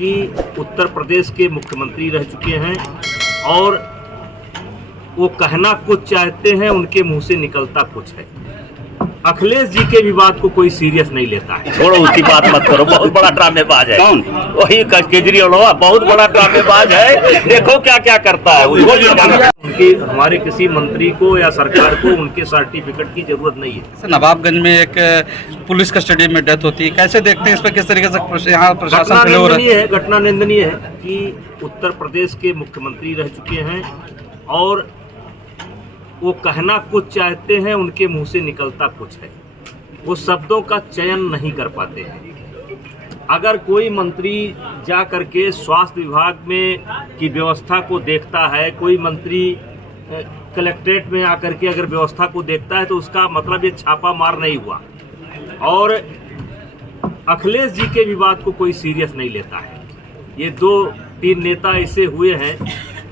कि उत्तर प्रदेश के मुख्यमंत्री रह चुके हैं और वो कहना कुछ चाहते हैं, उनके मुंह से निकलता कुछ है। अखिलेश जी के विवाद को कोई सीरियस नहीं लेता है। छोड़ो उसकी बात मत करो, बहुत बड़ा ड्रामेबाज है। कौन? वही केजरीवाल बहुत बड़ा ड्रामेबाज है। देखो क्या क्या करता है। उनके हमारे किसी मंत्री को या सरकार को उनके सर्टिफिकेट की जरूरत नहीं है। नवाबगंज में एक पुलिस कस्टडी में डेथ होती है, कैसे देखते हैं इस पर? किस तरीके से यहाँ प्रशासन घटना निंदनीय है कि उत्तर प्रदेश के मुख्यमंत्री रह चुके हैं और वो कहना कुछ चाहते हैं, उनके मुंह से निकलता कुछ है। वो शब्दों का चयन नहीं कर पाते हैं। अगर कोई मंत्री जा करके स्वास्थ्य विभाग में की व्यवस्था को देखता है, कोई मंत्री कलेक्ट्रेट में आकर के अगर व्यवस्था को देखता है, तो उसका मतलब ये छापा मार नहीं हुआ। और अखिलेश जी के विवाद को कोई सीरियस नहीं लेता है। ये 2-3 नेता ऐसे हुए हैं,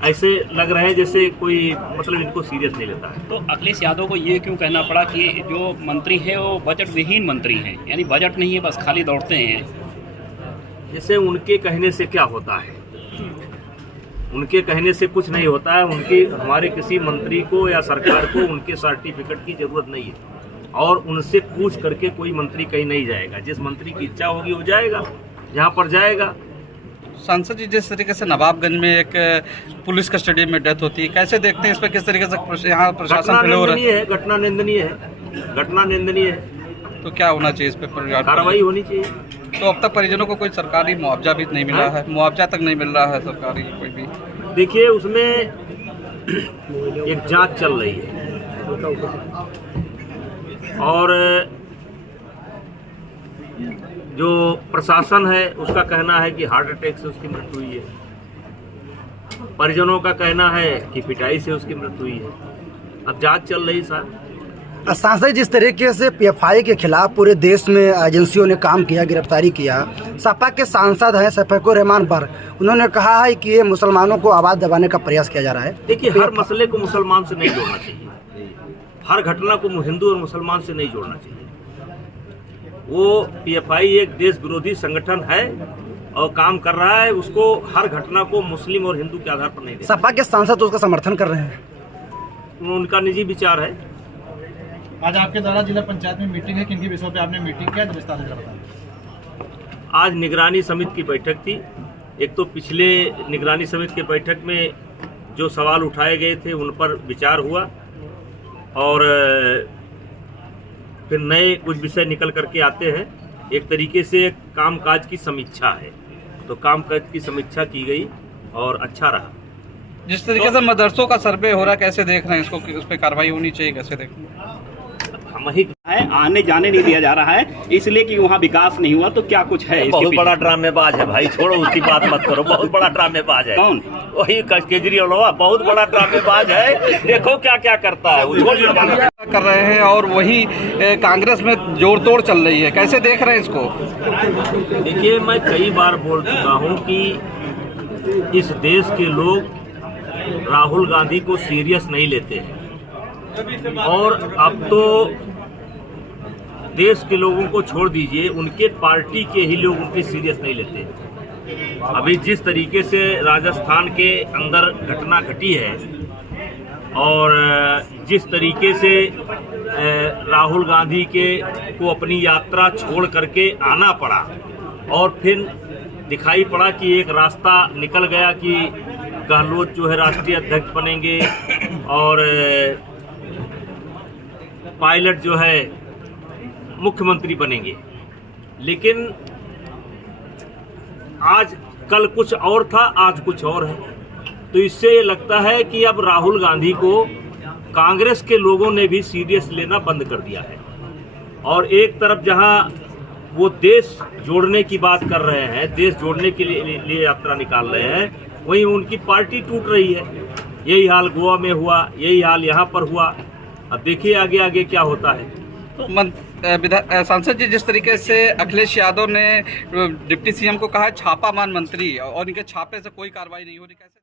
ऐसे लग रहे हैं जैसे कोई मतलब इनको सीरियस नहीं लेता है। तो अखिलेश यादव को ये क्यों कहना पड़ा कि जो मंत्री है वो बजट विहीन मंत्री हैं, यानी बजट नहीं है, बस खाली दौड़ते हैं? जैसे उनके कहने से क्या होता है? उनके कहने से कुछ नहीं होता है। उनके हमारे किसी मंत्री को या सरकार को उनके सर्टिफिकेट की जरूरत नहीं है और उनसे पूछ करके कोई मंत्री कहीं नहीं जाएगा। जिस मंत्री की इच्छा होगी वो जाएगा, जहाँ पर जाएगा। सांसद जी, जिस तरीके से नवाबगंज में एक पुलिस कस्टडी में डेथ होती है, कैसे देखते हैं इस पर? किस तरीके से यहाँ प्रशासन घटना निंदनीय है। तो क्या होना चाहिए इस पर? कार्रवाई होनी चाहिए। तो अब तक परिजनों को कोई सरकारी मुआवजा भी नहीं मिला है, मुआवजा तक नहीं मिल रहा है सरकारी कोई भी। देखिए, उसमें एक जांच चल रही है और जो प्रशासन है उसका कहना है कि हार्ट अटैक से उसकी मृत्यु हुई है। परिजनों का कहना है कि पिटाई से उसकी मृत्यु हुई है। अब जांच चल रही साहब। सांसद जिस तरीके से पीएफआई के खिलाफ पूरे देश में एजेंसियों ने काम किया, गिरफ्तारी किया, सपा के सांसद हैं शफीकुर रहमान बर्क, उन्होंने कहा है कि ये मुसलमानों को आवाज़ दबाने का प्रयास किया जा रहा है। देखिए, हर मसले को मुसलमान से नहीं जोड़ना चाहिए, हर घटना को हिंदू और मुसलमान से नहीं जोड़ना चाहिए। वो पीएफआई एक देश विरोधी संगठन है और काम कर रहा है, उसको हर घटना को मुस्लिम और हिंदू के आधार पर नहीं देना। सपा के सांसद उसका समर्थन कर रहे हैं, उनका निजी विचार है। आज आपके द्वारा जिला पंचायत में मीटिंग है, किन की विषयों पे आपने मीटिंग किया, विस्तार से बताएं। आज निगरानी समिति की बैठक थी। एक तो पिछले निगरानी समिति की बैठक में जो सवाल उठाए गए थे उन पर विचार हुआ और फिर नए कुछ विषय निकल करके आते हैं। एक तरीके से कामकाज की समीक्षा है, तो कामकाज की समीक्षा की गई और अच्छा रहा। जिस तरीके से मदरसों का सर्वे हो रहा है, कैसे देख रहे हैं इसको? उस पर कार्रवाई होनी चाहिए, कैसे देख रहे हैं? हम ही है, आने जाने नहीं दिया जा रहा है इसलिए कि वहाँ विकास नहीं हुआ। तो क्या कुछ है? बहुत बड़ा ड्रामेबाज है भाई, छोड़ो उसकी बात मत करो, बहुत बड़ा ड्रामेबाज है। कौन? वही केजरीवाल बहुत बड़ा ड्रामेबाज है। देखो क्या क्या करता है। कर रहे हैं और वही कांग्रेस में जोड़ तोड़ चल रही है, कैसे देख रहे हैं इसको? देखिए, मैं कई बार बोल चुका हूँ कि इस देश के लोग राहुल गांधी को सीरियस नहीं लेते हैं और अब तो देश के लोगों को छोड़ दीजिए, उनके पार्टी के ही लोग उनकी सीरियस नहीं लेते। अभी जिस तरीके से राजस्थान के अंदर घटना घटी है और जिस तरीके से राहुल गांधी को अपनी यात्रा छोड़ करके आना पड़ा और फिर दिखाई पड़ा कि एक रास्ता निकल गया कि गहलोत जो है राष्ट्रीय अध्यक्ष बनेंगे और पायलट जो है मुख्यमंत्री बनेंगे। लेकिन आज कल कुछ और था, आज कुछ और है। तो इससे ये लगता है कि अब राहुल गांधी को कांग्रेस के लोगों ने भी सीरियस लेना बंद कर दिया है और एक तरफ जहां वो देश जोड़ने की बात कर रहे हैं, देश जोड़ने के लिए यात्रा निकाल रहे हैं, वहीं उनकी पार्टी टूट रही है। यही हाल गोवा में हुआ, यही हाल यहाँ पर हुआ। अब देखिए आगे आगे क्या होता है। तो सांसद जी, जिस तरीके से अखिलेश यादव ने डिप्टी सीएम को कहा छापामार मंत्री और इनके छापे से कोई कार्रवाई नहीं हो रही, कैसे?